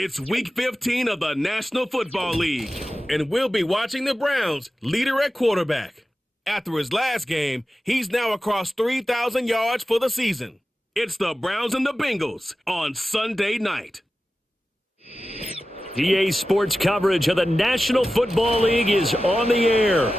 It's Week 15 of the National Football League, and we'll be watching the Browns' leader at quarterback. After his last game, he's now across 3,000 yards for the season. It's the Browns and the Bengals on Sunday night. EA Sports coverage of the National Football League is on the air.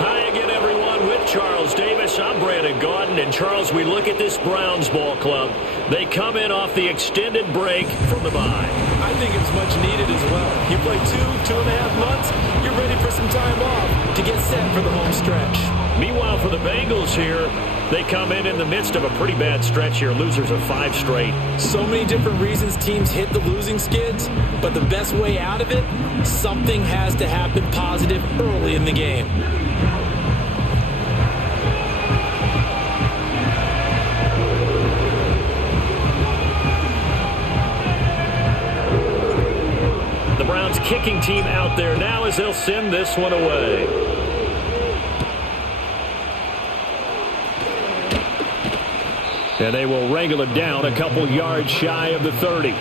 Hi again, everyone, with Charles Davis. I'm Brandon Gaudin. And, Charles, we look at this Browns ball club. They come in off the extended break from the bye. I think it's much needed as well. You play 2.5 months, you're ready for some time off to get set for the home stretch. Meanwhile, for the Bengals here, they come in the midst of a pretty bad stretch here. Losers of 5 straight. So many different reasons teams hit the losing skids, but the best way out of it, something has to happen positive early in the game. The Browns kicking team out there now as they'll send this one away. And they will wrangle it down a couple yards shy of the 30.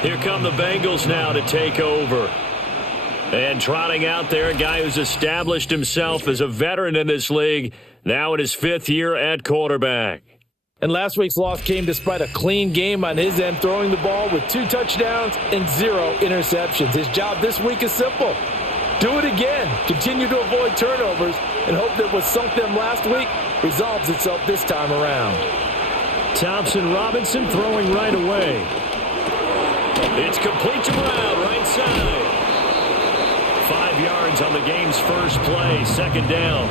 Here come the Bengals now to take over. And trotting out there, a guy who's established himself as a veteran in this league, now in his 5th year at quarterback. And last week's loss came despite a clean game on his end, throwing the ball with 2 touchdowns and 0 interceptions. His job this week is simple. Do it again. Continue to avoid turnovers and hope that what sunk them last week resolves itself this time around. Thompson Robinson throwing right away. It's complete to Brown, right side. 5 yards on the game's first play, second down.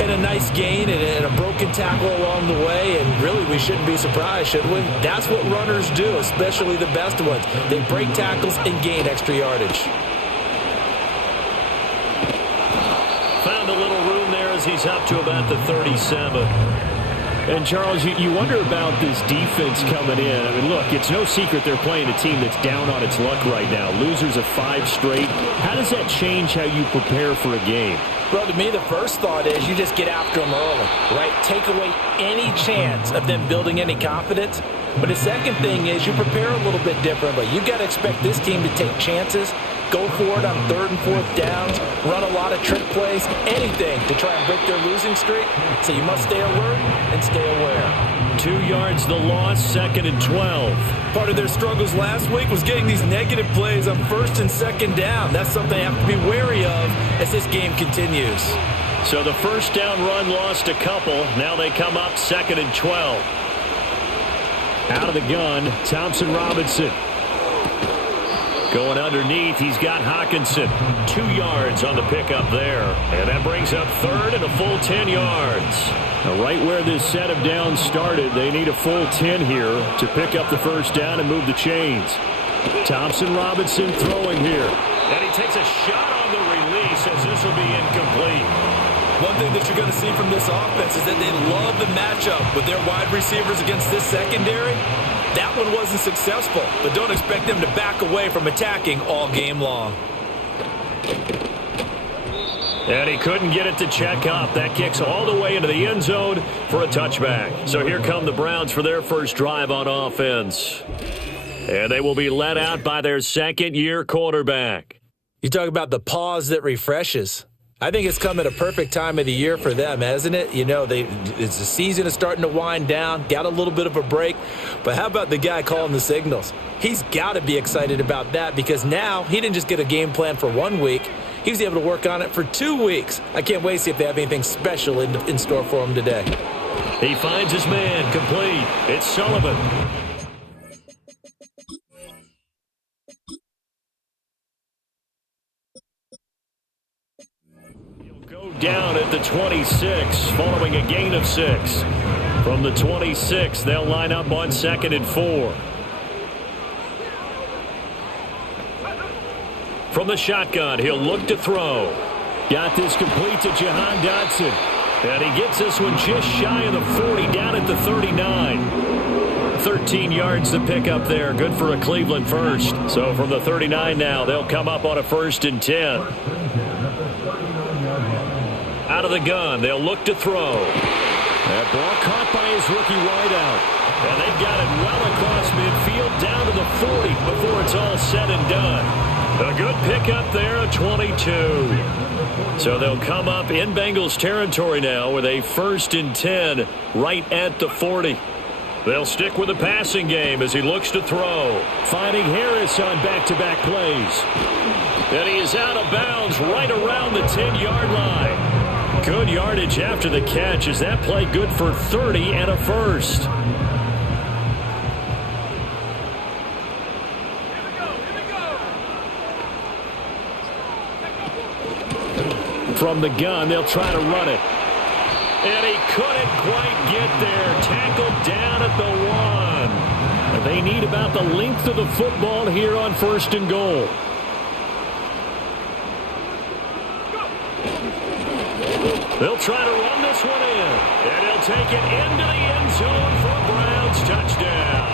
And a nice gain and a broken tackle along the way, and really we shouldn't be surprised, should we? That's what runners do, especially the best ones. They break tackles and gain extra yardage. Found a little room there as he's up to about the 37. And, Charles, you wonder about this defense coming in. I mean, look, it's no secret they're playing a team that's down on its luck right now. Losers of 5 straight. How does that change how you prepare for a game? Well, to me, the first thought is you just get after them early, right? Take away any chance of them building any confidence. But the second thing is you prepare a little bit differently. You've got to expect this team to take chances, go for it on 3rd and 4th downs, run a lot of trick plays, anything to try and break their losing streak. So you must stay alert and stay aware. 2 yards the loss, 2nd and 12. Part of their struggles last week was getting these negative plays on 1st and 2nd down. That's something they have to be wary of as this game continues. So the first down run lost a couple. Now they come up 2nd and 12. Out of the gun, Thompson Robinson. Going underneath, he's got Hockenson. 2 yards on the pickup there. And that brings up 3rd and a full 10 yards. Now, right where this set of downs started, they need a full 10 here to pick up the first down and move the chains. Thompson Robinson throwing here. And he takes a shot on the release as this will be incomplete. One thing that you're going to see from this offense is that they love the matchup with their wide receivers against this secondary. That one wasn't successful, but don't expect them to back away from attacking all game long. And he couldn't get it to check up. That kicks all the way into the end zone for a touchback. So here come the Browns for their first drive on offense. And they will be led out by their second-year quarterback. You talk about the pause that refreshes. I think it's come at a perfect time of the year for them, hasn't it? You know, it's the season is starting to wind down, got a little bit of a break. But how about the guy calling the signals? He's got to be excited about that because now he didn't just get a game plan for 1 week. He was able to work on it for 2 weeks. I can't wait to see if they have anything special in store for him today. He finds his man complete. It's Sullivan. Down at the 26 following a gain of 6. From the 26, they'll line up on 2nd and 4. From the shotgun, he'll look to throw. Got this complete to Jahan Dotson. And he gets this one just shy of the 40, down at the 39. 13 yards to pick up there. Good for a Cleveland first. So from the 39 now, they'll come up on a 1st and 10. Out of the gun, they'll look to throw. That ball caught by his rookie wideout. And they've got it well across midfield down to the 40 before it's all said and done. A good pickup there, a 22. So they'll come up in Bengals territory now with a 1st and 10 right at the 40. They'll stick with the passing game as he looks to throw. Finding Harris on back-to-back plays. And he is out of bounds right around the 10-yard line. Good yardage after the catch. Is that play good for 30 and a first? From the gun, they'll try to run it. And he couldn't quite get there. Tackled down at the 1. They need about the length of the football here on 1st and goal. They'll try to run this one in. And he'll take it into the end zone for a Browns touchdown.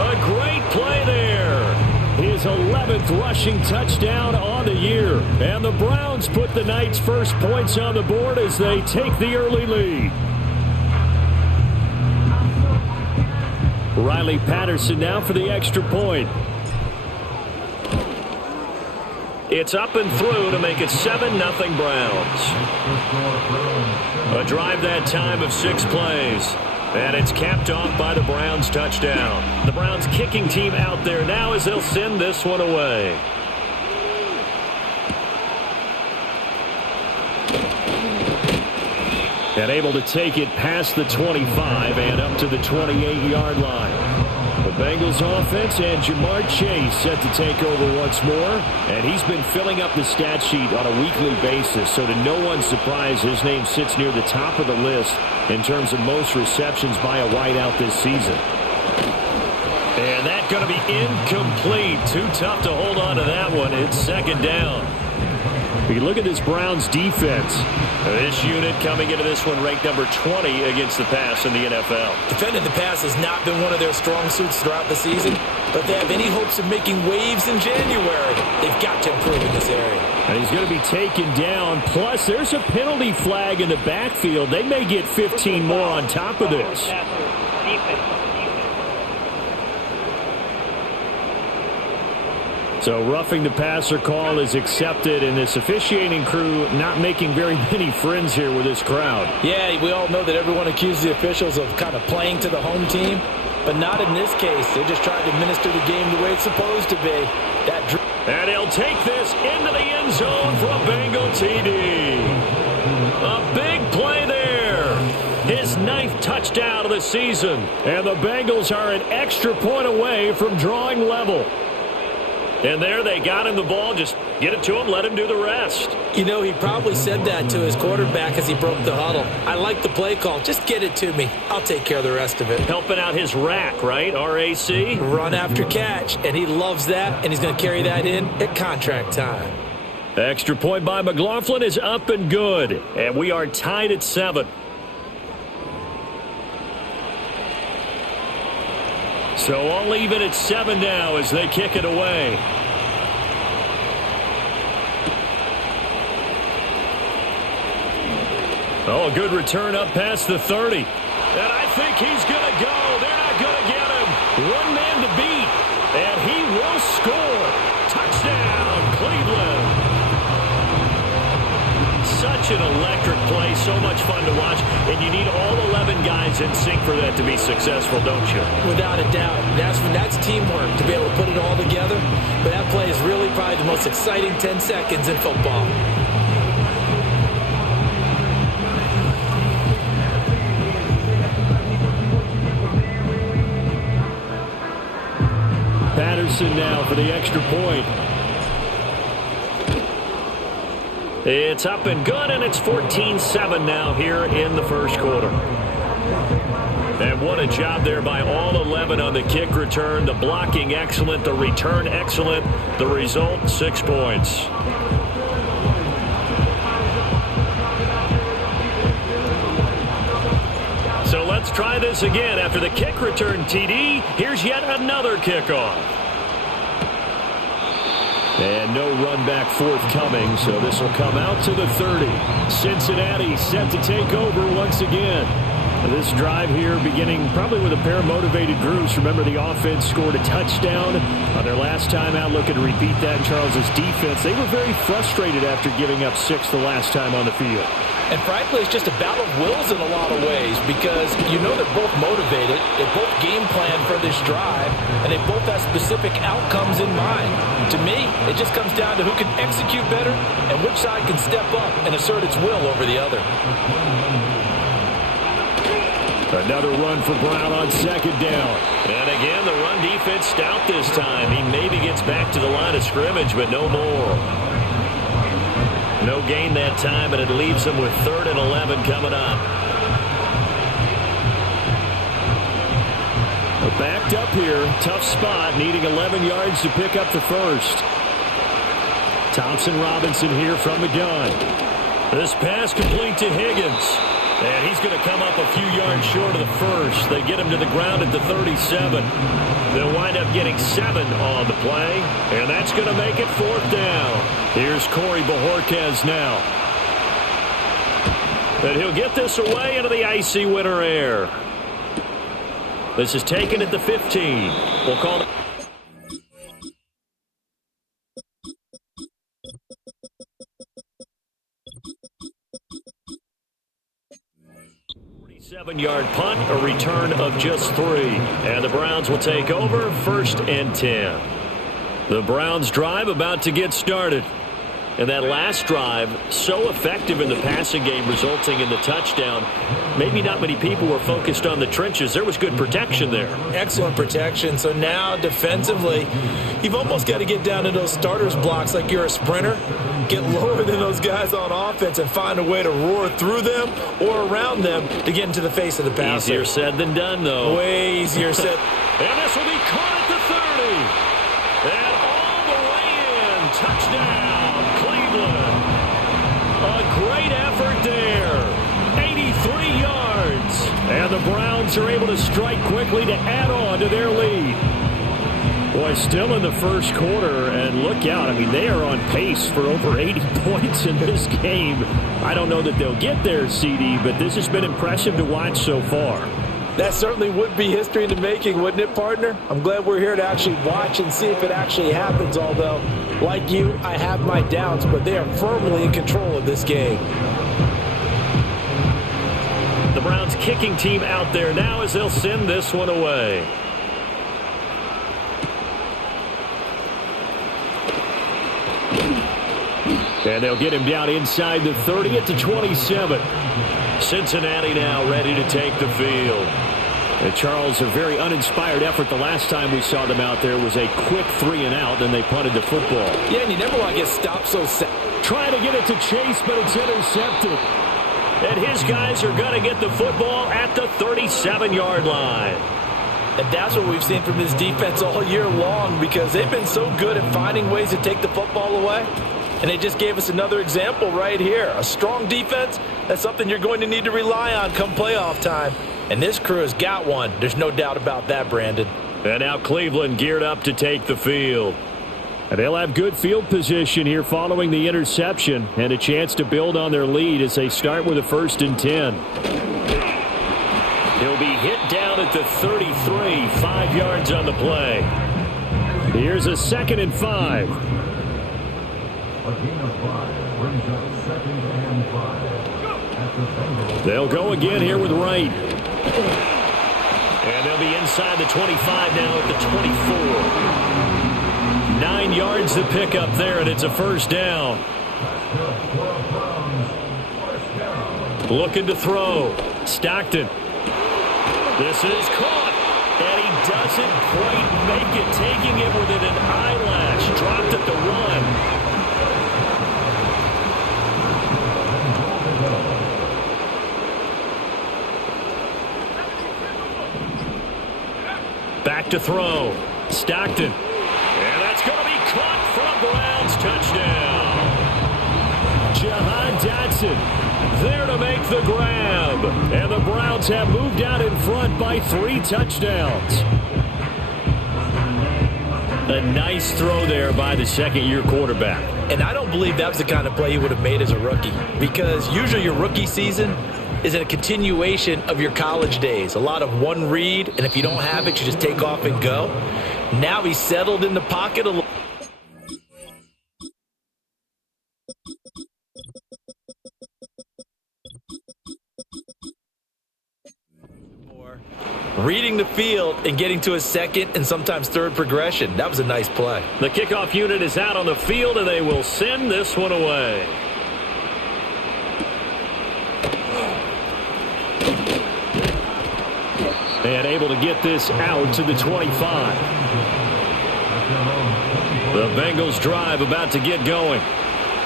A great play there. His 11th rushing touchdown on the year. And the Browns put the night's first points on the board as they take the early lead. Riley Patterson now for the extra point. It's up and through to make it 7-0 Browns. A drive that time of 6 plays. And it's capped off by the Browns touchdown. The Browns kicking team out there now as they'll send this one away. And able to take it past the 25 and up to the 28-yard line. The Bengals offense and Jamar Chase set to take over once more. And he's been filling up the stat sheet on a weekly basis. So to no one's surprise, his name sits near the top of the list in terms of most receptions by a wideout this season. And that's going to be incomplete. Too tough to hold on to that one. It's 2nd down. You look at this Browns defense. This unit coming into this one ranked number 20 against the pass in the NFL. Defending the pass has not been one of their strong suits throughout the season, but if they have any hopes of making waves in January, they've got to improve in this area. And he's going to be taken down. Plus, there's a penalty flag in the backfield. They may get 15 more on top of this. So roughing the passer call is accepted, and this officiating crew not making very many friends here with this crowd. Yeah, we all know that everyone accuses the officials of kind of playing to the home team, but not in this case. They're just trying to administer the game the way it's supposed to be. And he'll take this into the end zone for a Bengal TD. A big play there. His 9th touchdown of the season. And the Bengals are an extra point away from drawing level. And there they got him the ball. Just get it to him, let him do the rest. You know, he probably said that to his quarterback as he broke the huddle. I like the play call. Just get it to me. I'll take care of the rest of it. Helping out his rack, right? RAC? Run after catch. And he loves that, and he's going to carry that in at contract time. Extra point by McLaughlin is up and good. And we are tied at 7. So I'll leave it at 7 now as they kick it away. Oh, a good return up past the 30. And I think he's going to go. They're not going to get him. One man to beat. And he will score. Touchdown, Cleveland. Such an electric play, so much fun to watch, and you need all 11 guys in sync for that to be successful, don't you? Without a doubt. That's teamwork to be able to put it all together. But that play is really probably the most exciting 10 seconds in football. Patterson now for the extra point. It's up and good, and it's 14-7 now here in the first quarter. And what a job there by all 11 on the kick return. The blocking excellent, the return excellent. The result, 6 points. So let's try this again. After the kick return TD, here's yet another kickoff. And no run back forthcoming, so this will come out to the 30. Cincinnati set to take over once again. This drive here beginning probably with a pair of motivated groups. Remember, the offense scored a touchdown on their last time out, looking to repeat that in Charles's defense. They were very frustrated after giving up 6 the last time on the field. And frankly, it's just a battle of wills in a lot of ways because you know they're both motivated, they both game plan for this drive, and they both have specific outcomes in mind. To me, it just comes down to who can execute better and which side can step up and assert its will over the other. Another run for Brown on second down. And again, the run defense stout this time. He maybe gets back to the line of scrimmage, but no more. No gain that time, and it leaves him with 3rd and 11 coming up. Backed up here. Tough spot, needing 11 yards to pick up the first. Thompson Robinson here from the gun. This pass complete to Higgins. And he's going to come up a few yards short of the first. They get him to the ground at the 37. They'll wind up getting 7 on the play. And that's going to make it 4th down. Here's Corey Bojorquez now. And he'll get this away into the icy winter air. This is taken at the 15. We'll call it. 7-yard punt, a return of just 3. And the Browns will take over 1st and 10. The Browns drive about to get started. And that last drive, so effective in the passing game, resulting in the touchdown. Maybe not many people were focused on the trenches. There was good protection there. Excellent protection. So now defensively, you've almost got to get down to those starters blocks like you're a sprinter. Get lower than those guys on offense and find a way to roar through them or around them to get into the face of the passer. Easier said than done, though. Way easier said. And this will be caught at the 30. And all the way in. Touchdown, Cleveland. A great effort there. 83 yards. And the Browns are able to strike quickly to add on to their lead. Boy, still in the first quarter, and look out. I mean, they are on pace for over 80 points in this game. I don't know that they'll get there, CD, but this has been impressive to watch so far. That certainly would be history in the making, wouldn't it, partner? I'm glad we're here to actually watch and see if it actually happens, although, like you, I have my doubts, but they are firmly in control of this game. The Browns kicking team out there now as they'll send this one away. And they'll get him down inside the 30 at the 27. Cincinnati now ready to take the field. And Charles, a very uninspired effort. The last time we saw them out there was a quick 3-and-out, then they punted the football. Yeah, and you never want to get stopped so sad. Trying to get it to Chase, but it's intercepted. And his guys are going to get the football at the 37-yard line. And that's what we've seen from this defense all year long because they've been so good at finding ways to take the football away. And they just gave us another example right here. A strong defense, that's something you're going to need to rely on come playoff time. And this crew has got one. There's no doubt about that, Brandon. And now Cleveland geared up to take the field. And they'll have good field position here following the interception and a chance to build on their lead as they start with a 1st and 10. He'll be hit down at the 33, 5 yards on the play. Here's a 2nd and 5. They'll go again here with Wright. And they'll be inside the 25 now at the 24. 9 yards to pick up there, and it's a 1st down. Looking to throw. Stockton. This is caught. And he doesn't quite make it, taking it within an eyelash. Dropped at the run. Back to throw. Stockton. And that's going to be caught for a Browns touchdown. Jahan Dotson there to make the grab. And the Browns have moved out in front by 3 touchdowns. A nice throw there by the second-year quarterback. And I don't believe that was the kind of play he would have made as a rookie, because usually your rookie season is a continuation of your college days. A lot of one read, and if you don't have it, you just take off and go. Now he's settled in the pocket a little. Reading the field and getting to a second and sometimes third progression. That was a nice play. The kickoff unit is out on the field, and they will send this one away. And able to get this out to the 25. The Bengals drive about to get going.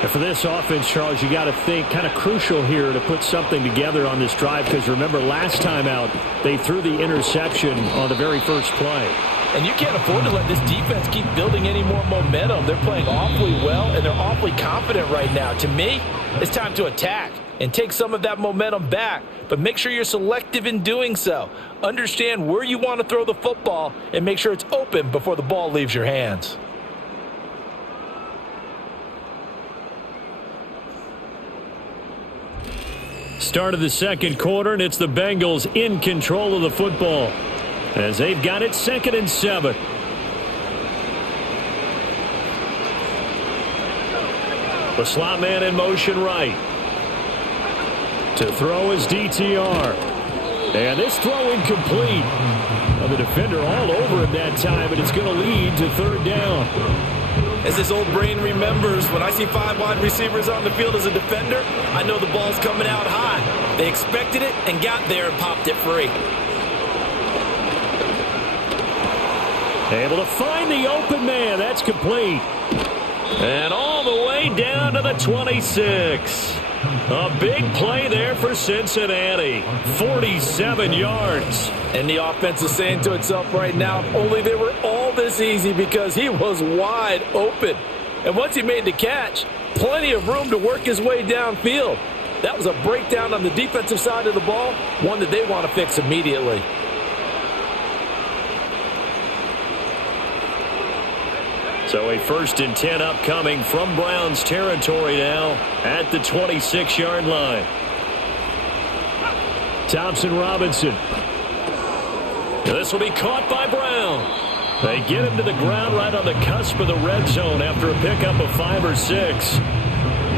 And for this offense, Charles, you got to think kind of crucial here to put something together on this drive, because remember last time out they threw the interception on the very first play. And you can't afford to let this defense keep building any more momentum. They're playing awfully well, and they're awfully confident right now. To me, it's time to attack and take some of that momentum back, but make sure you're selective in doing so. Understand where you want to throw the football and make sure it's open before the ball leaves your hands. Start of the second quarter, and it's the Bengals in control of the football as they've got it 2nd and 7. The slot man in motion right. To throw is DTR. And this throw incomplete. Well, the defender all over him that time, and it's going to lead to 3rd down. As this old brain remembers, when I see 5 wide receivers on the field as a defender, I know the ball's coming out high. They expected it and got there and popped it free. Able to find the open man. That's complete. And all the way down to the 26. A big play there for Cincinnati. 47 yards. And the offense is saying to itself right now, if only they were all this easy, because he was wide open. And once he made the catch, plenty of room to work his way downfield. That was a breakdown on the defensive side of the ball, one that they want to fix immediately. So a 1st and 10 upcoming from Browns territory now at the 26-yard line. Thompson Robinson. This will be caught by Brown. They get him to the ground right on the cusp of the red zone after a pickup of 5 or 6.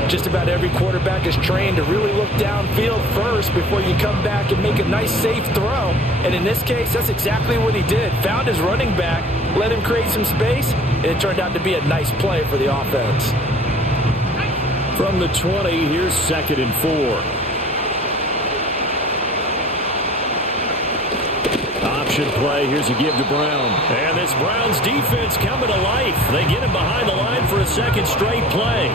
Just about every quarterback is trained to really look downfield first before you come back and make a nice, safe throw. And in this case, that's exactly what he did. Found his running back, let him create some space, and it turned out to be a nice play for the offense. From the 20, here's 2nd and 4. Option play. Here's a give to Brown. And this Browns defense coming to life. They get him behind the line for a 2nd straight play.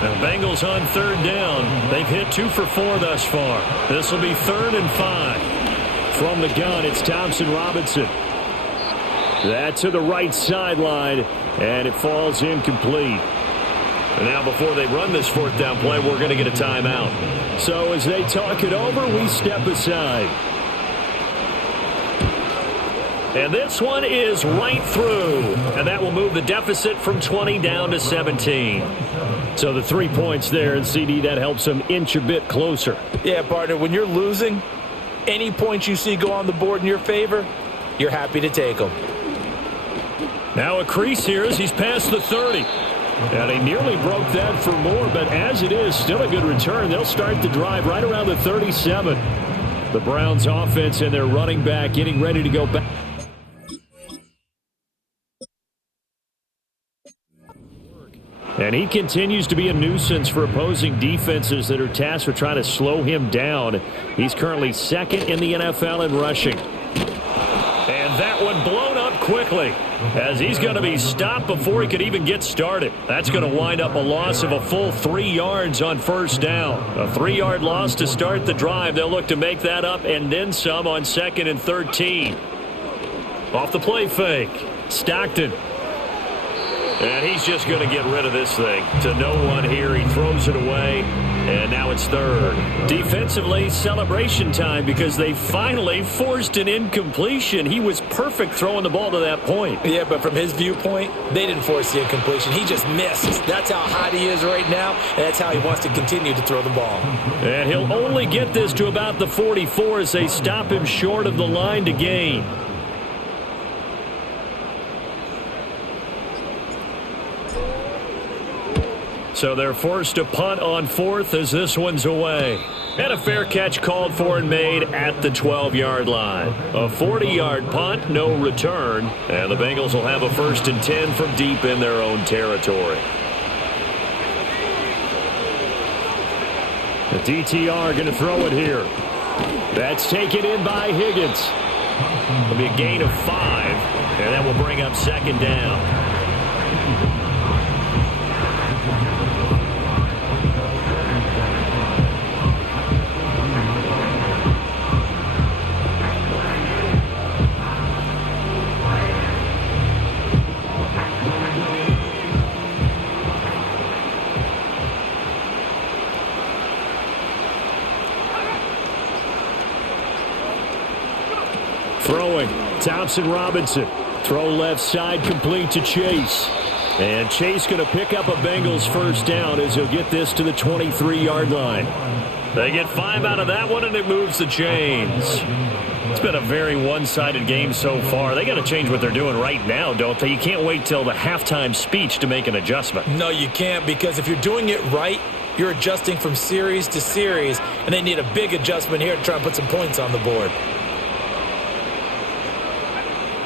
The Bengals on 3rd down. They've hit 2 for 4 thus far. This will be 3rd and 5. From the gun, it's Thompson Robinson. That to the right sideline, and it falls incomplete. And now before they run this 4th down play, we're going to get a timeout. So as they talk it over, we step aside. And this one is right through. And that will move the deficit from 20 down to 17. So the 3 points there, and CD, that helps them inch a bit closer. Yeah, partner, when you're losing, any points you see go on the board in your favor, you're happy to take them. Now a crease here as he's past the 30. And he nearly broke that for more, but as it is, still a good return. They'll start the drive right around the 37. The Browns offense and their running back getting ready to go back. And he continues to be a nuisance for opposing defenses that are tasked with trying to slow him down. He's currently 2nd in the NFL in rushing. And that one blown up quickly as he's going to be stopped before he could even get started. That's going to wind up a loss of a full 3 yards on 1st down. A 3-yard loss to start the drive. They'll look to make that up and then some on 2nd and 13. Off the play fake. Stockton. And he's just going to get rid of this thing to no one here. He throws it away. And now it's third. Defensively, celebration time because they finally forced an incompletion. He was perfect throwing the ball to that point. Yeah, but from his viewpoint, they didn't force the incompletion. He just missed. That's how hot he is right now, and that's how he wants to continue to throw the ball. And he'll only get this to about the 44 as they stop him short of the line to gain. So they're forced to punt on fourth as this one's away. And a fair catch called for and made at the 12-yard line. A 40-yard punt, no return. And the Bengals will have a 1st and 10 from deep in their own territory. The DTR going to throw it here. That's taken in by Higgins. It'll be a gain of 5, and that will bring up 2nd down. Throwing, Thompson Robinson. Throw left side, complete to Chase. And Chase going to pick up a Bengals 1st down as he'll get this to the 23-yard line. They get 5 out of that one, and it moves the chains. It's been a very one-sided game so far. They got to change what they're doing right now, don't they? You can't wait till the halftime speech to make an adjustment. No, you can't, because if you're doing it right, you're adjusting from series to series, and they need a big adjustment here to try and put some points on the board.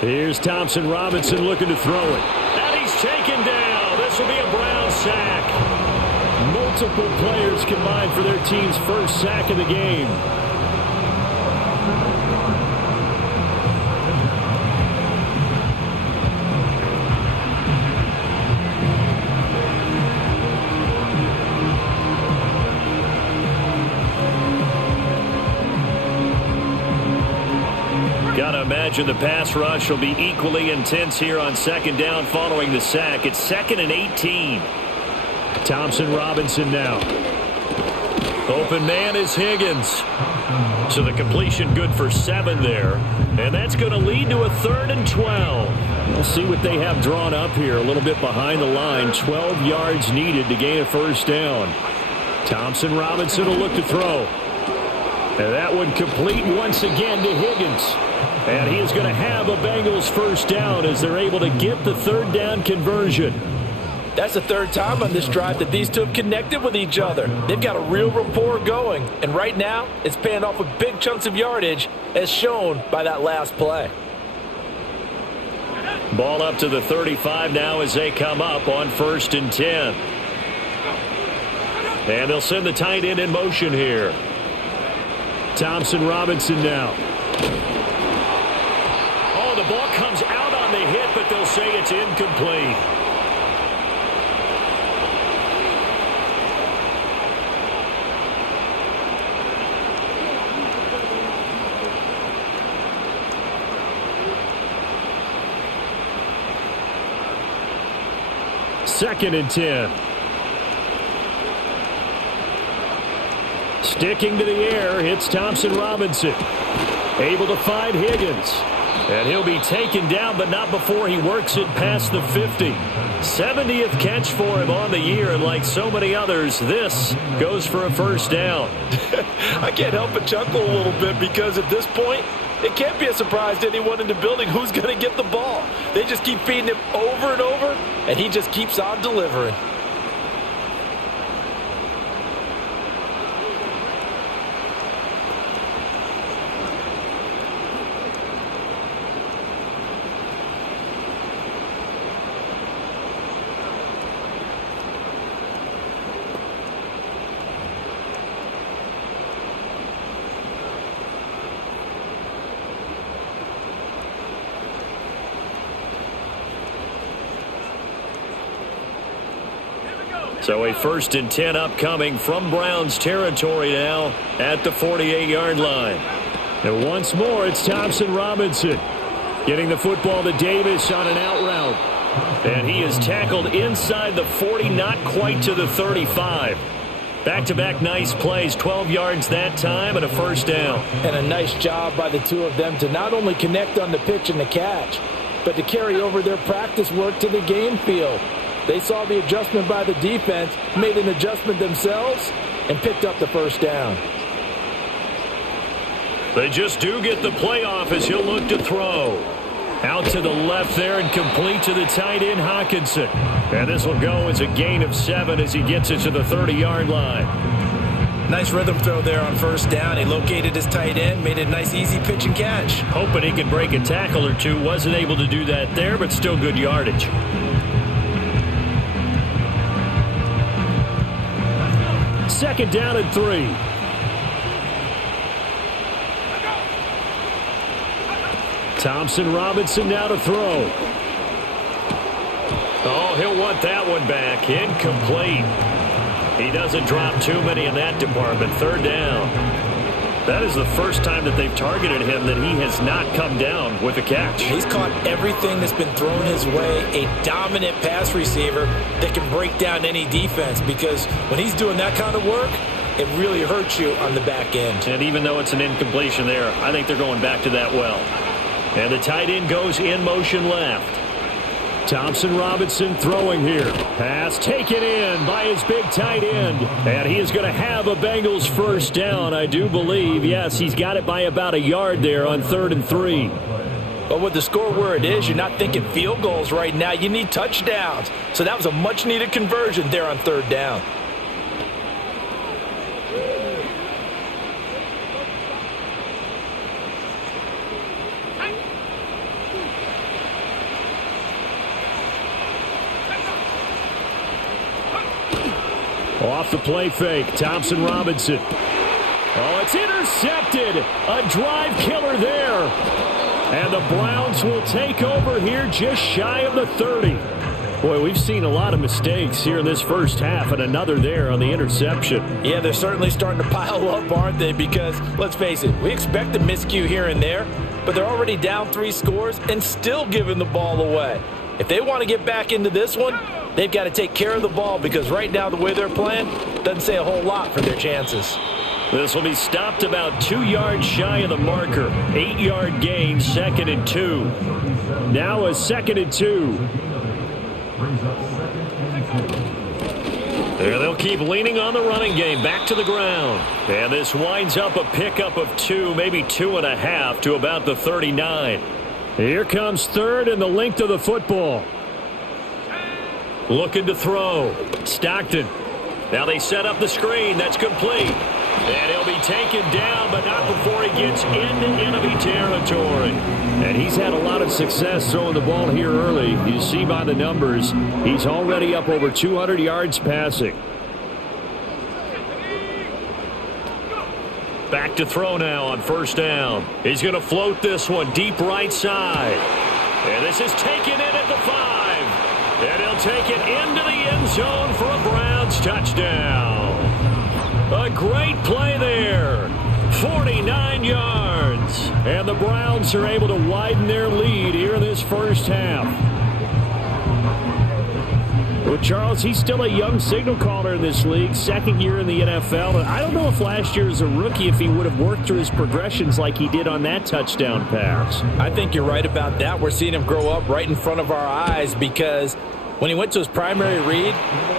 Here's Thompson Robinson looking to throw it. And he's taken down. This will be a Brown sack. Multiple players combined for their team's 1st sack of the game. Gotta imagine the pass rush will be equally intense here on 2nd down following the sack. It's 2nd and 18. Thompson Robinson now. Open man is Higgins. So the completion good for 7 there. And that's going to lead to a 3rd and 12. We'll see what they have drawn up here. A little bit behind the line. 12 yards needed to gain a 1st down. Thompson Robinson will look to throw. And that one complete once again to Higgins. And he is going to have a Bengals 1st down as they're able to get the 3rd down conversion. That's the 3rd time on this drive that these two have connected with each other. They've got a real rapport going. And right now, it's paying off with big chunks of yardage, as shown by that last play. Ball up to the 35 now as they come up on 1st and 10. And they'll send the tight end in motion here. Thompson Robinson now. Oh, the ball comes out on the hit, but they'll say it's incomplete. Second and 10. Sticking to the air, hits Thompson Robinson. Able to find Higgins. And he'll be taken down, but not before he works it past the 50. 70th catch for him on the year, and like so many others, this goes for a 1st down. I can't help but chuckle a little bit because at this point, it can't be a surprise to anyone in the building who's going to get the ball. They just keep feeding him over and over, and he just keeps on delivering. So a 1st and 10 upcoming from Browns territory now at the 48-yard line. And once more, it's Thompson Robinson getting the football to Davis on an out route. And he is tackled inside the 40, not quite to the 35. Back-to-back nice plays, 12 yards that time and a first down. And a nice job by the two of them to not only connect on the pitch and the catch, but to carry over their practice work to the game field. They saw the adjustment by the defense, made an adjustment themselves, and picked up the first down. They just do get the playoff as he'll look to throw. Out to the left there and complete to the tight end, Hawkinson. And this will go as a gain of 7 as he gets it to the 30-yard line. Nice rhythm throw there on first down. He located his tight end, made a nice easy pitch and catch. Hoping he could break a tackle or two. Wasn't able to do that there, but still good yardage. Second down and 3. Thompson Robinson now to throw. Oh, he'll want that one back. Incomplete. He doesn't drop too many in that department. Third down. That is the first time that they've targeted him that he has not come down with a catch. He's caught everything that's been thrown his way. A dominant pass receiver that can break down any defense, because when he's doing that kind of work, it really hurts you on the back end. And even though it's an incompletion there, I think they're going back to that well. And the tight end goes in motion left. Thompson Robinson throwing here. Pass taken in by his big tight end. And he is going to have a Bengals first down, I do believe. Yes, he's got it by about a yard there on 3rd and 3. But with the score where it is, you're not thinking field goals right now. You need touchdowns. So that was a much-needed conversion there on 3rd down. Off the play fake, Thompson Robinson. Oh, it's intercepted. A drive killer there. And the Browns will take over here just shy of the 30. Boy, we've seen a lot of mistakes here in this first half, and another there on the interception. Yeah, they're certainly starting to pile up, aren't they? Because, let's face it, we expect a miscue here and there, but they're already down 3 scores and still giving the ball away. If they want to get back into this one, they've got to take care of the ball, because right now the way they're playing doesn't say a whole lot for their chances. This will be stopped about 2 yards shy of the marker. 8-yard gain, 2nd and 2. Now a 2nd and 2. There they'll keep leaning on the running game. Back to the ground. And this winds up a pickup of 2, maybe 2.5 to about the 39. Here comes 3rd and the length of the football. Looking to throw. Stockton. Now they set up the screen. That's complete. And he'll be taken down, but not before he gets into enemy territory. And he's had a lot of success throwing the ball here early. You see by the numbers, he's already up over 200 yards passing. Back to throw now on first down. He's going to float this one deep right side. And this is taken in at the 5. And he'll take it into the end zone for a Browns touchdown. A great play there. 49 yards. And the Browns are able to widen their lead here in this first half. Well, Charles, he's still a young signal caller in this league, 2nd year in the NFL. And I don't know if last year as a rookie, if he would have worked through his progressions like he did on that touchdown pass. I think you're right about that. We're seeing him grow up right in front of our eyes, because when he went to his primary read,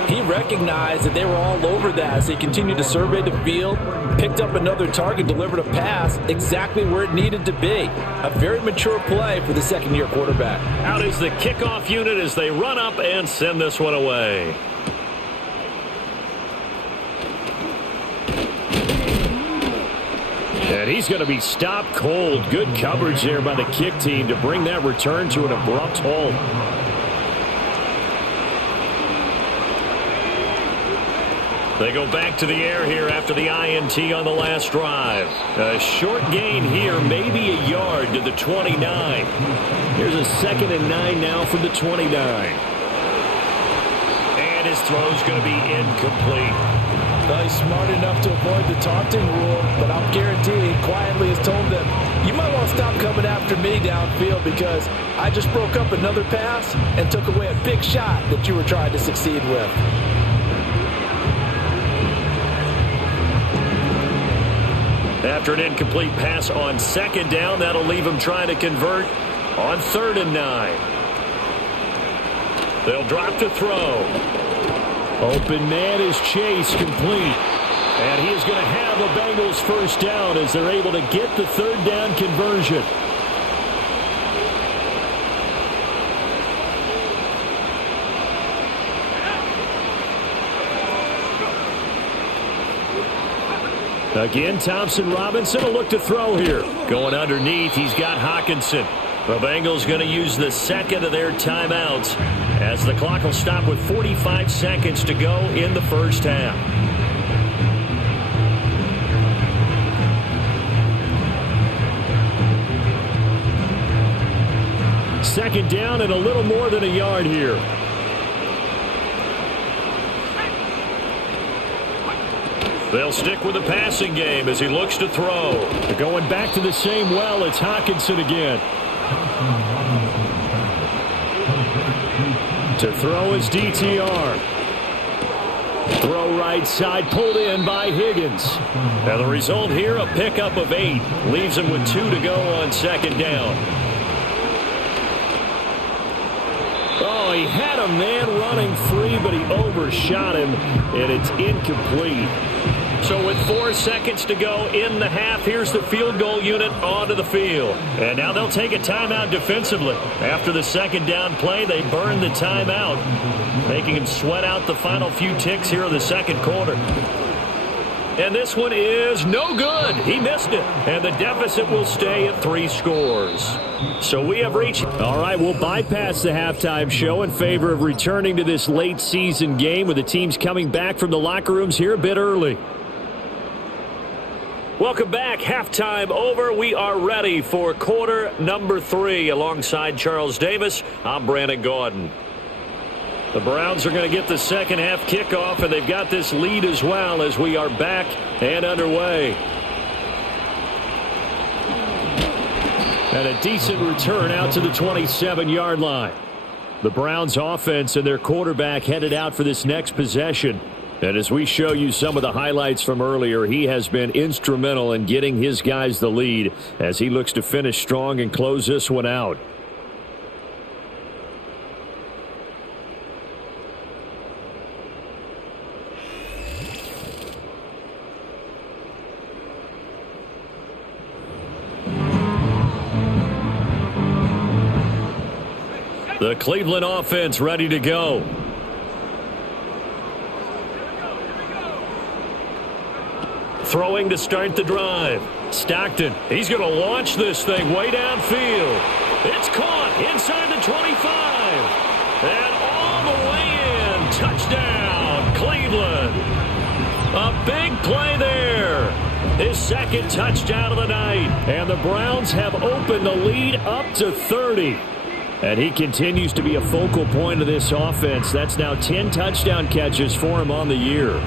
he recognized that they were all over that. So he continued to survey the field, picked up another target, delivered a pass exactly where it needed to be. A very mature play for the 2nd-year quarterback. Out is the kickoff unit as they run up and send this one away. And he's going to be stopped cold. Good coverage there by the kick team to bring that return to an abrupt halt. They go back to the air here after the INT on the last drive. A short gain here, maybe a yard to the 29. Here's a 2nd and 9 now from the 29. And his throw's going to be incomplete. Well, he's smart enough to avoid the taunting rule, but I'll guarantee he quietly has told them, you might want to stop coming after me downfield, because I just broke up another pass and took away a big shot that you were trying to succeed with. After an incomplete pass on second down, that'll leave them trying to convert on 3rd and 9. They'll drop to throw. Open man is Chase, complete. And he is going to have a Bengals first down as they're able to get the 3rd down conversion. Again, Thompson Robinson will look to throw here. Going underneath, he's got Hawkinson. The Bengals going to use the second of their timeouts as the clock will stop with 45 seconds to go in the first half. Second down and a little more than a yard here. They'll stick with the passing game as he looks to throw. They're going back to the same well. It's Hawkinson again. To throw is DTR. Throw right side, pulled in by Higgins. Now the result here, a pickup of 8. Leaves him with 2 to go on second down. Oh, he had a man running free, but he overshot him, and it's incomplete. So with 4 seconds to go in the half, here's the field goal unit onto the field. And now they'll take a timeout defensively. After the second down play, they burn the timeout, making him sweat out the final few ticks here in the second quarter. And this one is no good. He missed it. And the deficit will stay at 3 scores. So we have reached. All right, we'll bypass the halftime show in favor of returning to this late season game with the teams coming back from the locker rooms here a bit early. Welcome back. Halftime over. We are ready for quarter number 3. Alongside Charles Davis, I'm Brandon Gaudin. The Browns are going to get the second half kickoff, and they've got this lead as well as we are back and underway. And a decent return out to the 27-yard line. The Browns offense and their quarterback headed out for this next possession. And as we show you some of the highlights from earlier, he has been instrumental in getting his guys the lead as he looks to finish strong and close this one out. The Cleveland offense ready to go. Throwing to start the drive. Stockton, he's going to launch this thing way downfield. It's caught inside the 25. And all the way in. Touchdown, Cleveland. A big play there. His second touchdown of the night. And the Browns have opened the lead up to 30. And he continues to be a focal point of this offense. That's now 10 touchdown catches for him on the year.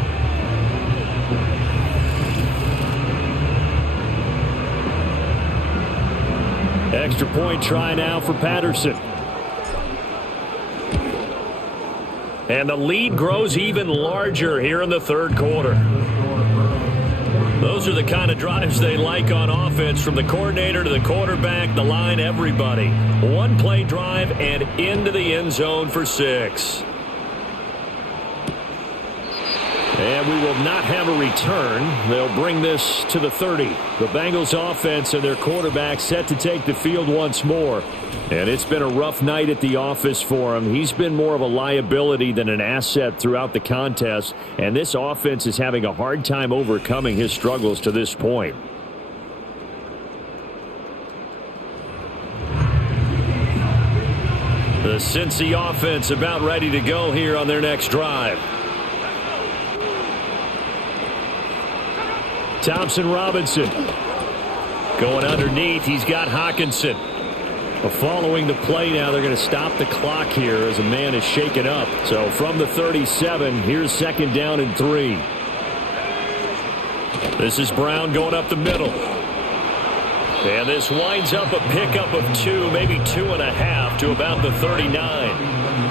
Extra point try now for Patterson. And the lead grows even larger here in the third quarter. Those are the kind of drives they like on offense, from the coordinator to the quarterback, the line, everybody. One play drive and into the end zone for 6. And we will not have a return. They'll bring this to the 30. The Bengals offense and their quarterback set to take the field once more. And it's been a rough night at the office for him. He's been more of a liability than an asset throughout the contest. And this offense is having a hard time overcoming his struggles to this point. The Cincy offense about ready to go here on their next drive. Thompson Robinson going underneath. He's got Hawkinson. Following the play now, they're going to stop the clock here as a man is shaken up. So from the 37, here's second down and 3. This is Brown going up the middle. And this winds up a pickup of 2, maybe 2.5 to about the 39.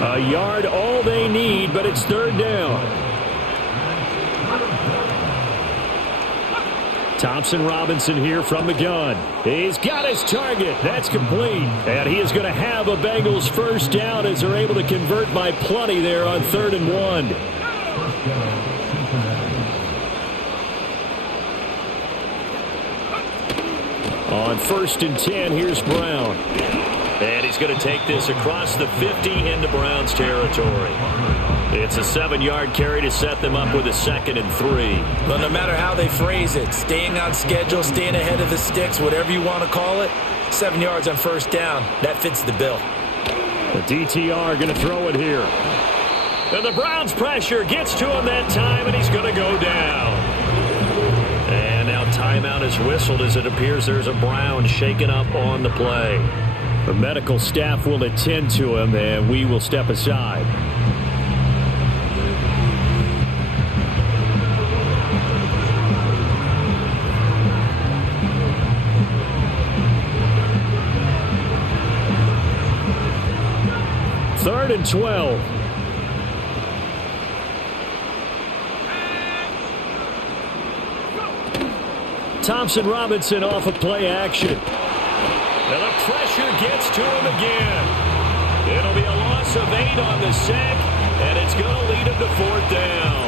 A yard all they need, but it's third down. Thompson Robinson here from the gun. He's got his target. That's complete. And he is going to have a Bengals first down as they're able to convert by plenty there on 3rd and 1. On 1st and 10, here's Brown. And he's going to take this across the 50 into Brown's territory. It's a 7-yard carry to set them up with a 2nd and 3. Well, no matter how they phrase it, staying on schedule, staying ahead of the sticks, whatever you want to call it, 7 yards on 1st down, that fits the bill. The DTR going to throw it here. And the Browns pressure gets to him that time, and he's going to go down. And now timeout is whistled as it appears there's a Brown shaken up on the play. The medical staff will attend to him, and we will step aside. Third and 12. Thompson Robinson off of play action. And the pressure gets to him again. It'll be a loss of 8 on the sack, and it's going to lead him to 4th down.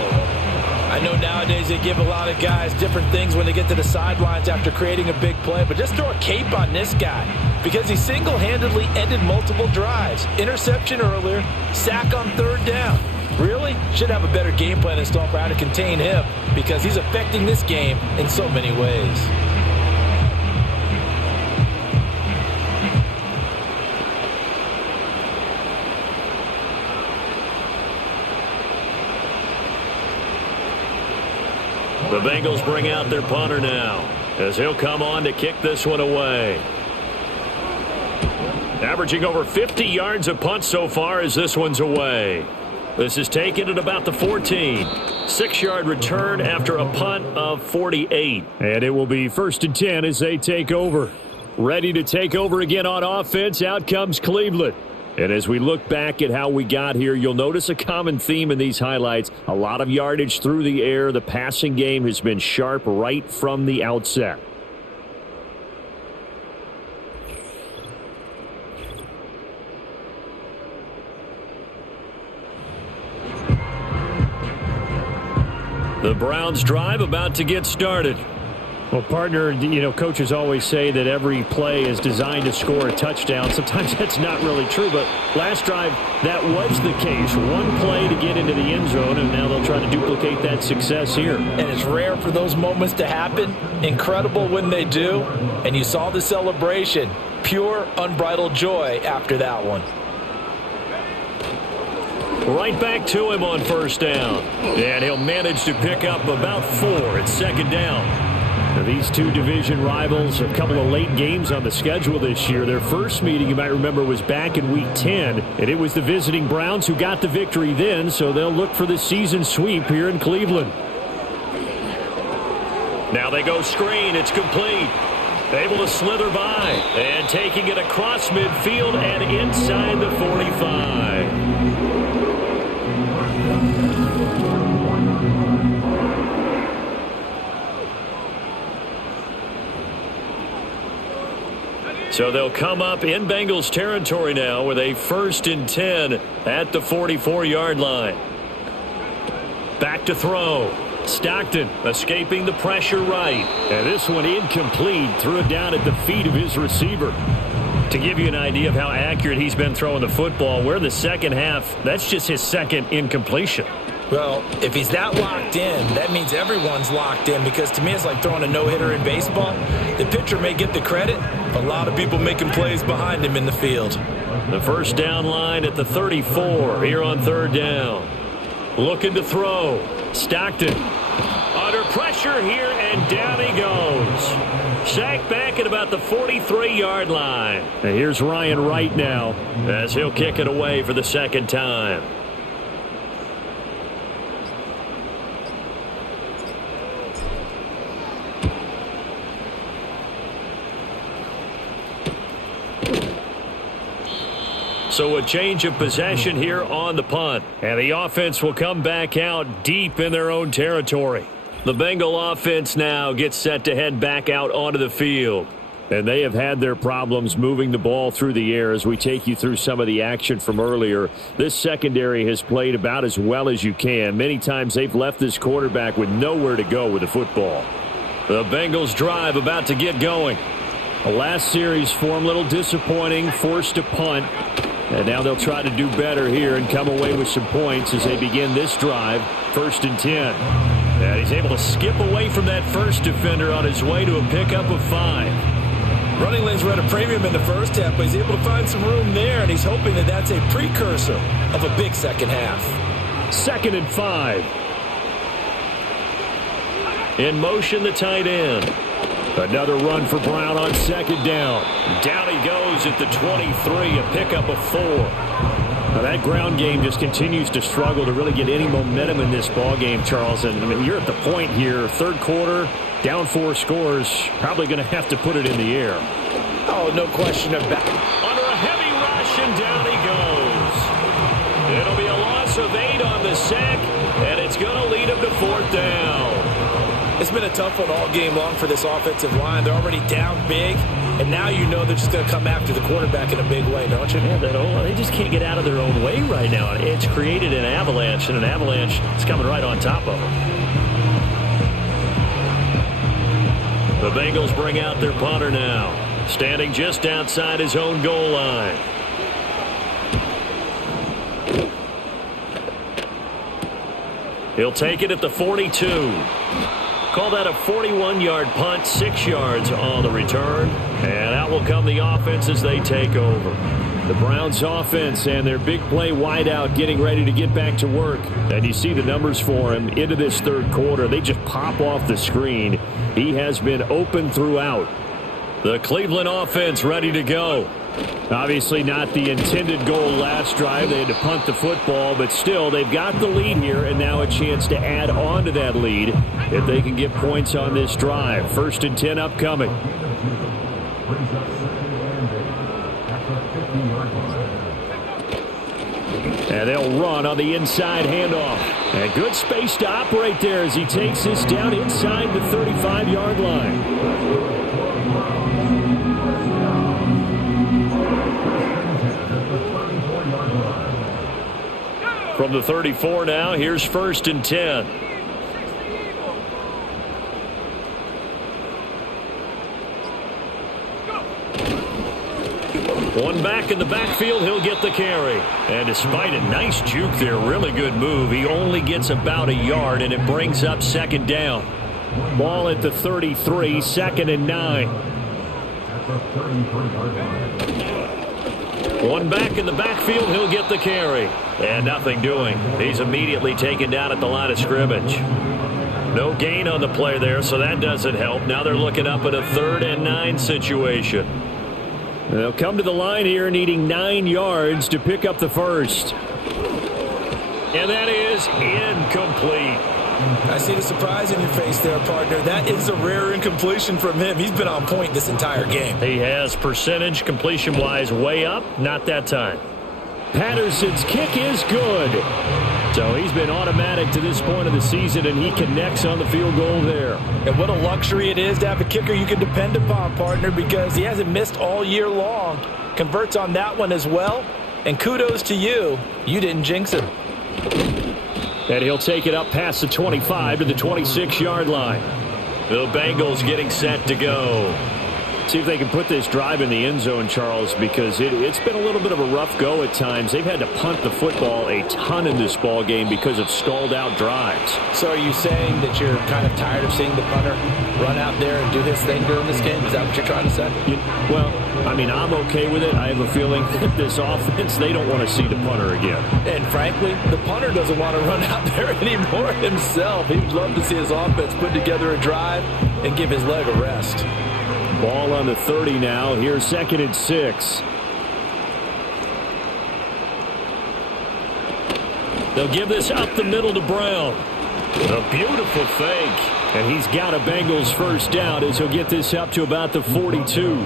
I know nowadays they give a lot of guys different things when they get to the sidelines after creating a big play, but just throw a cape on this guy because he single-handedly ended multiple drives. Interception earlier, sack on 3rd down. Really? Should have a better game plan installed for how to contain him because he's affecting this game in so many ways. The Bengals bring out their punter now as he'll come on to kick this one away. Averaging over 50 yards a punt so far as this one's away. This is taken at about the 14. 6-yard return after a punt of 48. And it will be 1st and 10 as they take over. Ready to take over again on offense. Out comes Cleveland. And as we look back at how we got here, you'll notice a common theme in these highlights. A lot of yardage through the air. The passing game has been sharp right from the outset. The Browns drive about to get started. Well, partner, coaches always say that every play is designed to score a touchdown. Sometimes that's not really true, but last drive, that was the case. One play to get into the end zone, and now they'll try to duplicate that success here. And it's rare for those moments to happen. Incredible when they do. And you saw the celebration. Pure, unbridled joy after that one. Right back to him on 1st down. And he'll manage to pick up about 4 at 2nd down. Now, these two division rivals, a couple of late games on the schedule this year. Their first meeting, you might remember, was back in Week 10. And it was the visiting Browns who got the victory then, so they'll look for the season sweep here in Cleveland. Now they go screen. It's complete. Able to slither by. And taking it across midfield and inside the 45. So they'll come up in Bengals territory now with a 1st and 10 at the 44-yard line. Back to throw. Stockton escaping the pressure right. And this one incomplete. Threw it down at the feet of his receiver. To give you an idea of how accurate he's been throwing the football, we're in the second half. That's just his 2nd incompletion. Well, if he's that locked in, that means everyone's locked in because to me it's like throwing a no-hitter in baseball. The pitcher may get the credit, but a lot of people making plays behind him in the field. The 1st down line at the 34 here on 3rd down. Looking to throw. Stockton under pressure here, and down he goes. Sacked back at about the 43-yard line. And here's Ryan Wright now as he'll kick it away for the 2nd time. So a change of possession here on the punt. And the offense will come back out deep in their own territory. The Bengal offense now gets set to head back out onto the field. And they have had their problems moving the ball through the air as we take you through some of the action from earlier. This secondary has played about as well as you can. Many times they've left this quarterback with nowhere to go with the football. The Bengals drive about to get going. The last series for them a little disappointing, forced to punt. And now they'll try to do better here and come away with some points as they begin this drive, 1st and 10. And he's able to skip away from that first defender on his way to a pickup of 5. Running lanes were at a premium in the first half, but he's able to find some room there, and he's hoping that that's a precursor of a big second half. 2nd and 5. In motion, the tight end. Another run for Brown on 2nd down. Down he goes at the 23, a pickup of 4. Now that ground game just continues to struggle to really get any momentum in this ball game, Charles. And I mean, you're at the point here, 3rd quarter, down 4 scores, probably going to have to put it in the air. Oh, no question about it. Under a heavy rush, and down he goes. It'll be a loss of 8 on the sack, and it's going to lead him to 4th down. It's been a tough one all game long for this offensive line. They're already down big, and now you know they're just going to come after the quarterback in a big way, don't you? Yeah, they just can't get out of their own way right now. It's created an avalanche, and an avalanche is coming right on top of them. The Bengals bring out their punter now, standing just outside his own goal line. He'll take it at the 42. Call that a 41-yard punt, 6 yards on the return. And out will come the offense as they take over. The Browns offense and their big play wideout getting ready to get back to work. And you see the numbers for him into this 3rd quarter. They just pop off the screen. He has been open throughout. The Cleveland offense ready to go. Obviously not the intended goal last drive. They had to punt the football, but still they've got the lead here and now a chance to add on to that lead if they can get points on this drive. 1st and 10 upcoming. And they'll run on the inside handoff. And good space to operate there as he takes this down inside the 35-yard line. From the 34 now, here's 1st and 10. One back in the backfield, he'll get the carry. And despite a nice juke there, really good move, he only gets about a yard, and it brings up 2nd down. Ball at the 33, 2nd and 9. One back in the backfield, he'll get the carry. And nothing doing. He's immediately taken down at the line of scrimmage. No gain on the play there, so that doesn't help. Now they're looking up at a 3rd and 9 situation. They'll come to the line here needing 9 yards to pick up the first. And that is incomplete. I see the surprise in your face there, partner. That is a rare incompletion from him. He's been on point this entire game. He has percentage completion-wise way up. Not that time. Patterson's kick is good. So he's been automatic to this point of the season, and he connects on the field goal there. And what a luxury it is to have a kicker you can depend upon, partner, because he hasn't missed all year long. Converts on that one as well. And kudos to you. You didn't jinx him. And he'll take it up past the 25 to the 26-yard line. The Bengals getting set to go. See if they can put this drive in the end zone, Charles, because it's been a little bit of a rough go at times. They've had to punt the football a ton in this ball game because of stalled-out drives. So are you saying that you're kind of tired of seeing the punter run out there and do his thing during this game? Is that what you're trying to say? Well, I mean, I'm okay with it. I have a feeling that this offense, they don't want to see the punter again. And frankly, the punter doesn't want to run out there anymore himself. He'd love to see his offense put together a drive and give his leg a rest. Ball on the 30 now. Here's 2nd and 6. They'll give this up the middle to Brown. A beautiful fake. And he's got a Bengals first down as he'll get this up to about the 42.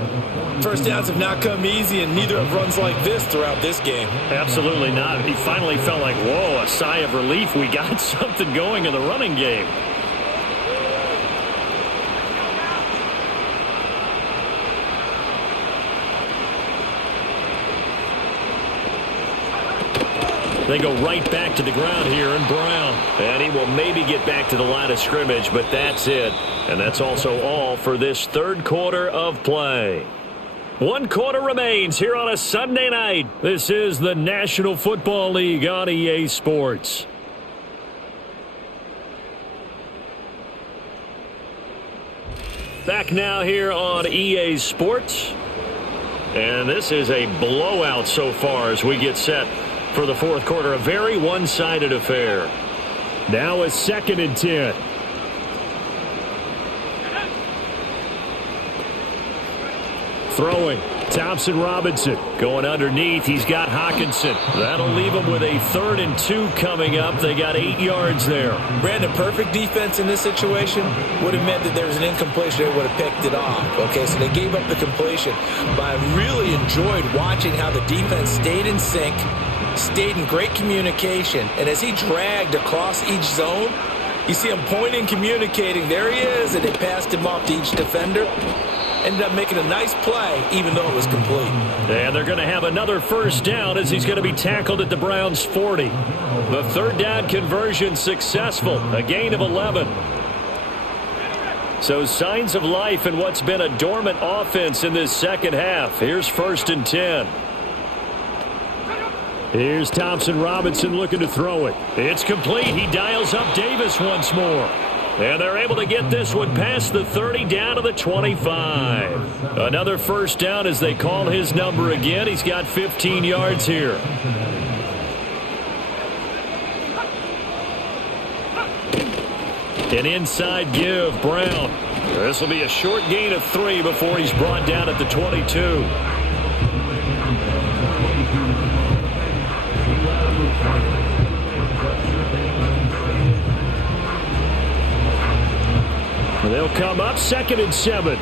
First downs have not come easy, and neither have runs like this throughout this game. Absolutely not. He finally felt like, whoa, a sigh of relief. We got something going in the running game. They go right back to the ground here, and Brown. And he will maybe get back to the line of scrimmage, but that's it. And that's also all for this third quarter of play. 1 quarter remains here on a Sunday night. This is the National Football League on EA Sports. Back now here on EA Sports. And this is a blowout so far as we get set for the fourth quarter. A very one-sided affair. Now a 2nd and 10. Throwing. Thompson Robinson going underneath. He's got Hawkinson. That'll leave him with a 3rd and 2 coming up. They got 8 yards there. Brandon, perfect defense in this situation would have meant that there was an incompletion. They would have picked it off. Okay, so they gave up the completion. But I really enjoyed watching how the defense stayed in sync, stayed in great communication. And as he dragged across each zone, you see him pointing, communicating. There he is, and they passed him off to each defender. Ended up making a nice play, even though it was complete. And they're going to have another first down as he's going to be tackled at the Browns' 40. The 3rd down conversion successful, a gain of 11. So signs of life in what's been a dormant offense in this second half. Here's 1st and 10. Here's Thompson Robinson looking to throw it. It's complete. He dials up Davis once more. And they're able to get this one past the 30 down to the 25. Another first down as they call his number again. He's got 15 yards here. An inside give, Brown. This will be a short gain of 3 before he's brought down at the 22. They'll come up 2nd and 7.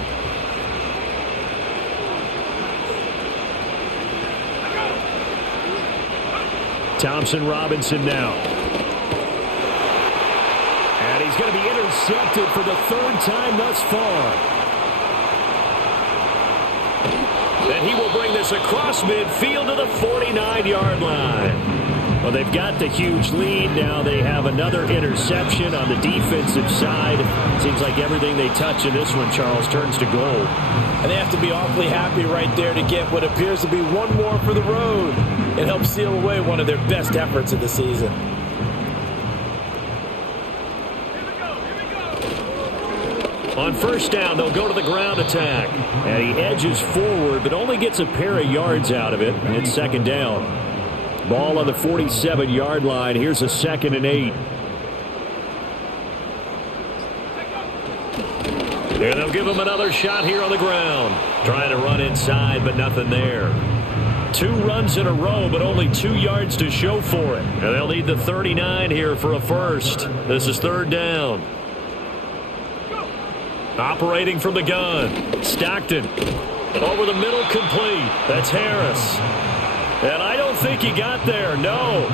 Thompson Robinson now. And he's going to be intercepted for the 3rd time thus far. And he will bring this across midfield to the 49-yard line. Well, they've got the huge lead. Now they have another interception on the defensive side. Seems like everything they touch in this one, Charles, turns to gold. And they have to be awfully happy right there to get what appears to be one more for the road and help seal away one of their best efforts of the season. On first down, they'll go to the ground attack. And he edges forward, but only gets a pair of yards out of it. And it's 2nd down. Ball on the 47-yard line. Here's a 2nd and 8. And they'll give him another shot here on the ground. Trying to run inside, but nothing there. 2 runs in a row, but only 2 yards to show for it. And they'll need the 39 here for a first. This is 3rd down. Operating from the gun. Stockton. Over the middle, complete. That's Harris. And I don't think he got there, no.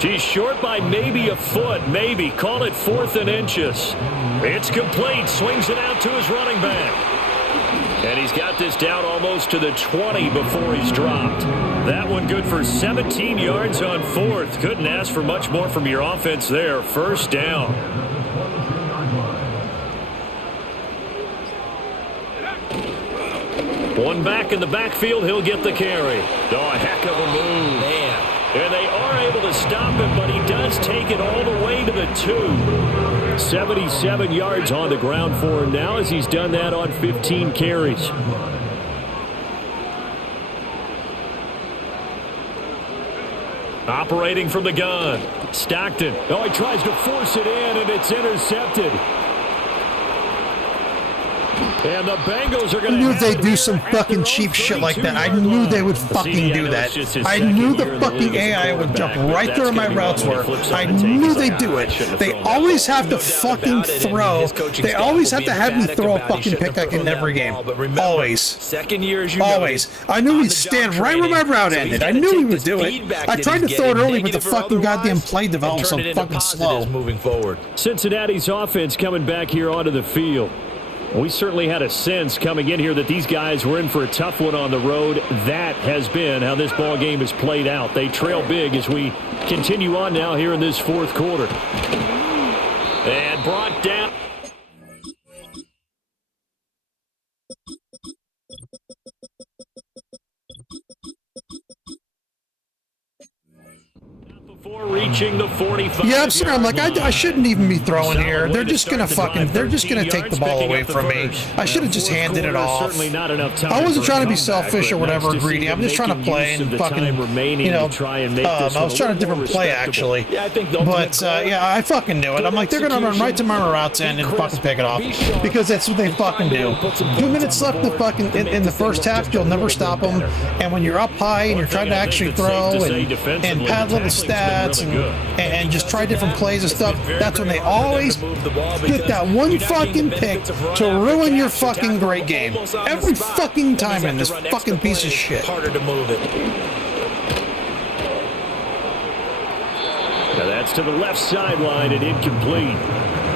He's short by maybe a foot, maybe. Call it 4th and inches. It's complete. Swings it out to his running back. And he's got this down almost to the 20 before he's dropped. That one good for 17 yards on 4th. Couldn't ask for much more from your offense there. First down. One back in the backfield, he'll get the carry. Oh, a heck of a move. Man. And they are able to stop him, but he does take it all the way to the 2. 77 yards on the ground for him now as he's done that on 15 carries. Operating from the gun. Stockton. Oh, he tries to force it in, and it's intercepted. And the Bengals are going to. I knew they'd do some fucking cheap shit like that. I knew they would fucking do that. I knew the fucking AI would jump right there where my routes were. I knew they'd do it. They always have to fucking throw. They always have to have me throw a fucking pick like in every game. Always. Second year, as you Always. I knew he'd stand right where my route ended. I knew he would do it. I tried to throw it early, but the fucking goddamn play developed so fucking slow. Moving forward. Cincinnati's offense coming back here onto the field. We certainly had a sense coming in here that these guys were in for a tough one on the road. That has been how this ball game has played out. They trail big as we continue on now here in this fourth quarter. And brought down. Before reaching the 45. Yeah, I'm sorry. I'm like, I shouldn't even be throwing here. They're just gonna take the ball away from me. I should have just handed it off. I wasn't trying to be selfish or whatever, greedy. I'm just trying to play and fucking, I was trying a different play actually. But yeah, I fucking knew it. I'm like, they're gonna run right to my routes end and fucking pick it off because that's what they fucking do. 2 minutes left in the first half, you'll never stop them. And when you're up high and you're trying to actually throw and pad little stats. And just try different plays and stuff. That's when they always get that one fucking pick to ruin your fucking great game. Every fucking time in this fucking piece of shit. Harder to move it. Now that's to the left sideline and incomplete.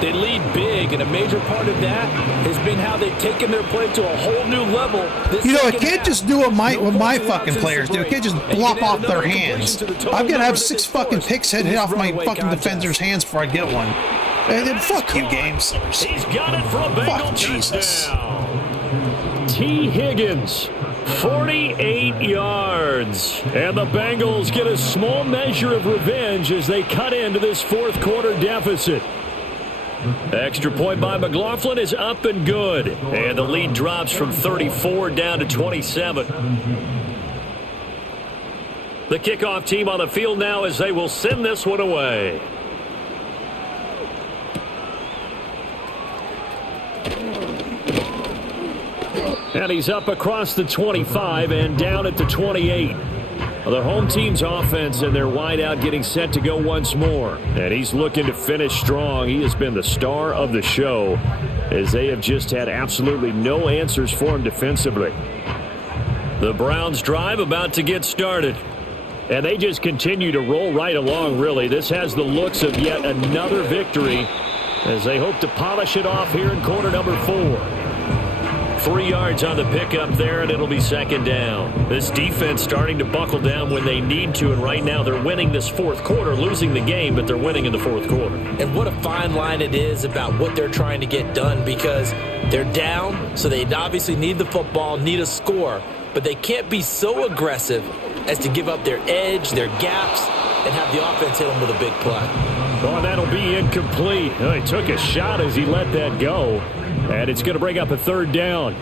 They lead big, and a major part of that has been how they've taken their play to a whole new level. I can't just do what my fucking players do. I can't just blop off their hands. I've got to have 6 fucking picks hit off my fucking defender's hands before I get one. And then fuck you, games. He's got it for a Fuck Jesus. T. Higgins, 48 yards. And the Bengals get a small measure of revenge as they cut into this fourth quarter deficit. Extra point by McLaughlin is up and good. And the lead drops from 34 down to 27. The kickoff team on the field now as they will send this one away. And he's up across the 25 and down at the 28. The home team's offense and their wideout getting set to go once more. And he's looking to finish strong. He has been the star of the show as they have just had absolutely no answers for him defensively. The Browns drive about to get started. And they just continue to roll right along, really. This has the looks of yet another victory as they hope to polish it off here in quarter number 4. 3 yards on the pickup there, and it'll be second down. This defense starting to buckle down when they need to, and right now they're winning this fourth quarter, losing the game, but they're winning in the fourth quarter. And what a fine line it is about what they're trying to get done because they're down, so they obviously need the football, need a score, but they can't be so aggressive as to give up their edge, their gaps, and have the offense hit them with a big play. Oh, that'll be incomplete. Oh, he took a shot as he let that go. And it's going to bring up a third down.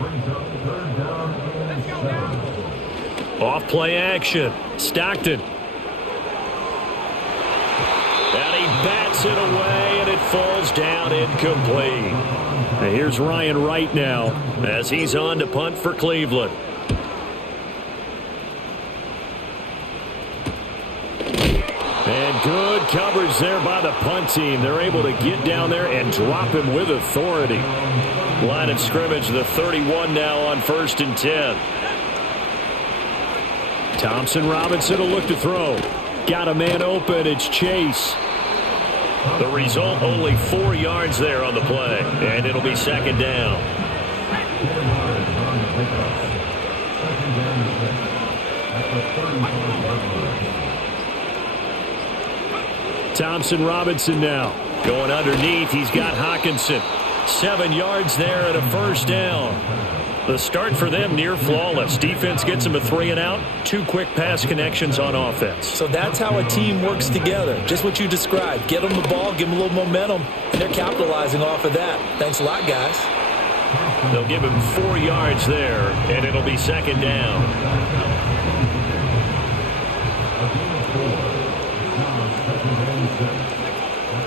Off play action. Stockton. And he bats it away, and it falls down incomplete. And here's Ryan Wright now as he's on to punt for Cleveland. And good coverage there by the punt team. They're able to get down there and drop him with authority. Line of scrimmage, the 31 now on 1st and 10. Thompson Robinson will look to throw. Got a man open. It's Chase. The result, only 4 yards there on the play. And it'll be second down. Thompson Robinson now. Going underneath. He's got Hawkinson. 7 yards there and a first down. The start for them near flawless. Defense gets them a 3 and out. 2 quick pass connections on offense. So that's how a team works together. Just what you described. Get them the ball, give them a little momentum, and they're capitalizing off of that. Thanks a lot, guys. They'll give him 4 yards there, and it'll be second down.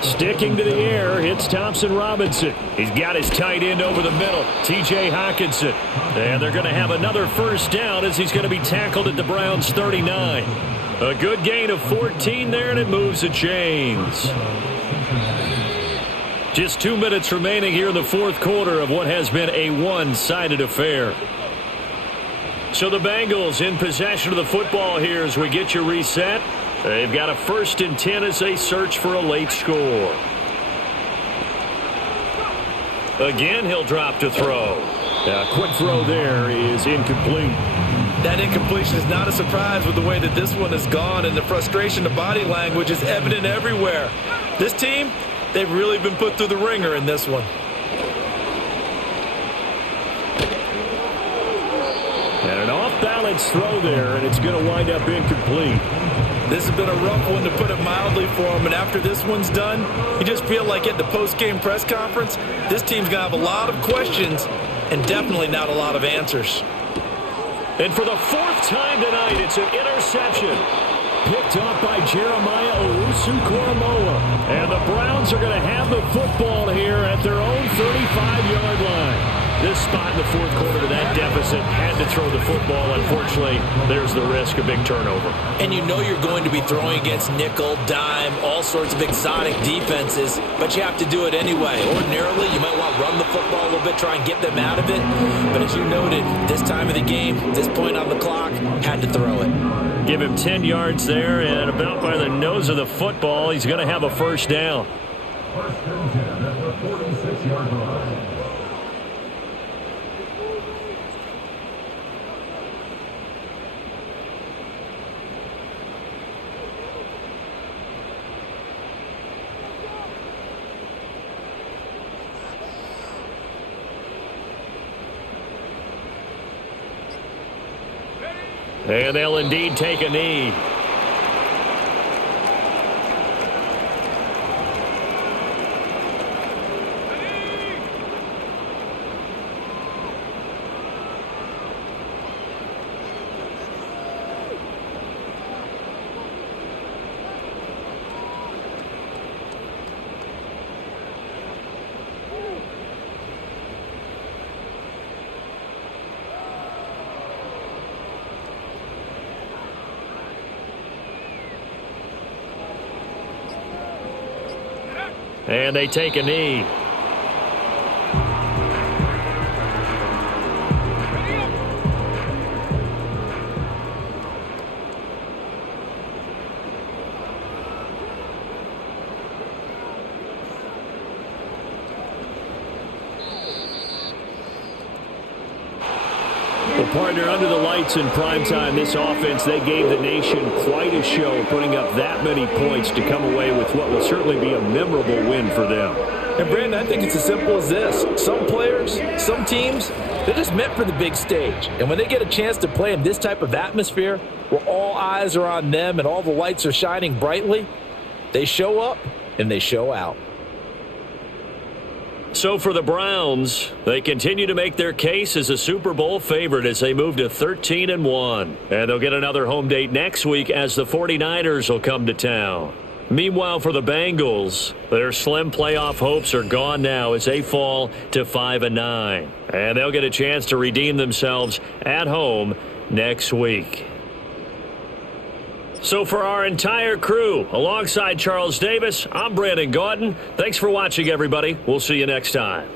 Sticking to the air, it's Thompson Robinson. He's got his tight end over the middle, T.J. Hawkinson. And they're going to have another first down as he's going to be tackled at the Browns' 39. A good gain of 14 there, and it moves the chains. Just 2 minutes remaining here in the fourth quarter of what has been a one-sided affair. So the Bengals in possession of the football here as we get you reset. They've got a 1st and 10 as they search for a late score. Again, he'll drop to throw. Quick throw there is incomplete. That incompletion is not a surprise with the way that this one has gone, and the frustration, the body language is evident everywhere. This team, they've really been put through the ringer in this one. And an off-balance throw there, and it's going to wind up incomplete. This has been a rough one, to put it mildly, for him, and after this one's done, you just feel like at the post-game press conference, this team's going to have a lot of questions and definitely not a lot of answers. And for the fourth time tonight, it's an interception. Picked up by Jeremiah Owusu-Koramoah. And the Browns are going to have the football here at their own 35-yard line. This spot in the fourth quarter to that deficit, had to throw the football. Unfortunately, there's the risk of big turnover. And you know you're going to be throwing against nickel, dime, all sorts of exotic defenses, but you have to do it anyway. Ordinarily, you might want to run the football a little bit, try and get them out of it. But as you noted, this time of the game, this point on the clock, had to throw it. Give him 10 yards there, and about by the nose of the football, he's going to have a first down. First and 10 at the 46-yard line. And they'll indeed take a knee. And they take a knee. Well, partner, under the lights in primetime, this offense, they gave the nation quite a show, putting up that many points to come away with what will certainly be a memorable win for them. And, Brandon, I think it's as simple as this. Some players, some teams, they're just meant for the big stage. And when they get a chance to play in this type of atmosphere, where all eyes are on them and all the lights are shining brightly, they show up and they show out. So for the Browns, they continue to make their case as a Super Bowl favorite as they move to 13-1. And they'll get another home date next week as the 49ers will come to town. Meanwhile, for the Bengals, their slim playoff hopes are gone now as they fall to 5-9. And they'll get a chance to redeem themselves at home next week. So for our entire crew, alongside Charles Davis, I'm Brandon Gautin. Thanks for watching, everybody. We'll see you next time.